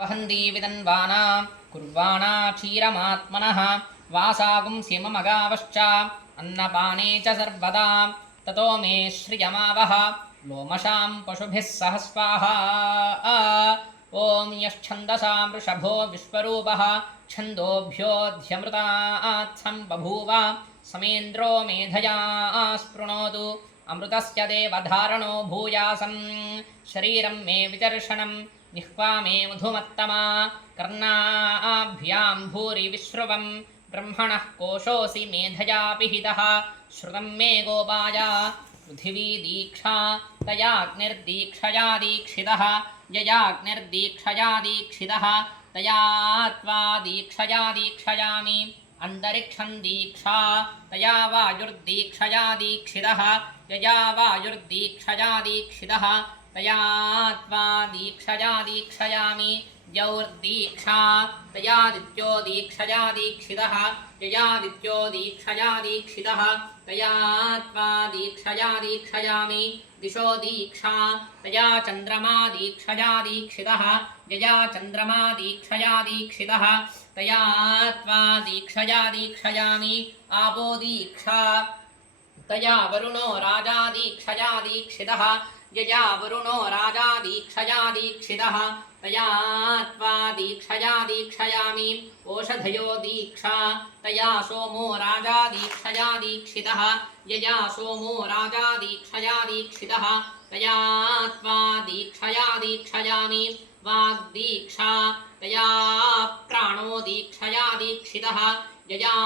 वहन्ति विदन्वाना कुर्वाणा क्षीरमात्मनः वासागुंस्यमगावश्च अन्नपाने च सर्वदा ततो मे श्रियमावह लोमशां पशुभिः सह स्वाहा ॐ यश्छन्दसां वृषभो विश्वरूपः छन्दोभ्योऽध्यमृतात्सं बभूव समेन्द्रो मेधया स्पृणोतु अमृतस्य देवधारणो भूयासं शरीरं मे विचर्षणं जिह्वा मे मधुमत्तमा कर्णाभ्यां भूरि विश्रुवं ब्रह्मणः कोशोऽसि मेधया पिहितः श्रुतं मे गोपाय पृथिवी दीक्षा तयाग्निर्दीक्षया दीक्षितः ययाग्निर्दीक्षया दीक्षितः तया त्वा दीक्षया दीक्षयामि अन्तरिक्षं दीक्षा तया वायुर्दीक्षया दीक्षितः यया वायुर्दीक्षया दीक्षितः तया त्वा दीक्षया दीक्षयामि द्यौर्दीक्षा तयादित्यो दीक्षया दीक्षितः ययादित्यो दीक्षया दीक्षितः तया त्वा दीक्षया दीक्षयामि दिशो दीक्षा तया चन्द्रमा दीक्षया दीक्षितः यया चन्द्रमा दीक्षया दीक्षितः तया त्वा दीक्षया दीक्षयामि आपो दीक्षा तया वरुणो राजा दीक्षया दीक्षितः यया वरुणो राजा दीक्षया दीक्षितः तया त्वा दीक्षया दीक्षयामि ओषधयो दीक्षा तया सोमो राजा दीक्षया दीक्षितः यया सोमो राजा दीक्षया दीक्षितः तया त्वा दीक्षया दीक्षयामि वाग्दीक्षा तया प्राणो दीक्षया दीक्षितः यया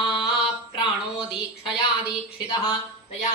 प्राणो दीक्षया दीक्षितः तया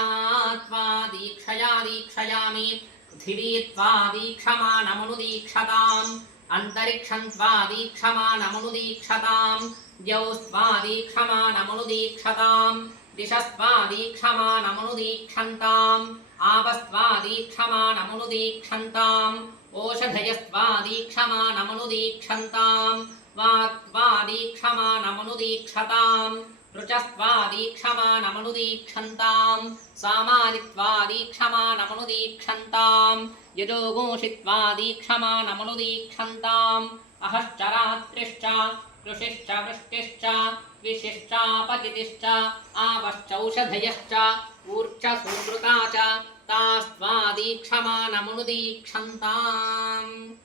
त्वा दीक्षया दीक्षयामि पृथिवी त्वा दीक्षमाणमनुदीक्षताम् अन्तरिक्षं त्वा दीक्षमाणमनुदीक्षताम् द्यौस्त्वा दीक्षमाणमनुदीक्षताम् दिशस्त्वा दीक्षमाणमनुदीक्षन्ताम् आपस्त्वा दीक्षमाणमनुदीक्षन्ताम् ओषधयस्त्वा दीक्षमाणमनुदीक्षन्ताम् वाक्त्वा दीक्षमाणमनुदीक्षताम् रुचस्त्वा दीक्षमाणमनुदीक्षन्ताम् सामानित्वा दीक्षमाणमनुदीक्षन्ताम् यजोगोषित्वा दीक्षमाणमनुदीक्षन्ताम् अहश्च रात्रिश्च कृषिश्च वृष्टिश्च द्विषिश्चापतितिश्च आपश्चौषधयश्च ऊर्च सुहृता च तास्त्वा दीक्षमाणमनुदीक्षन्ताम्।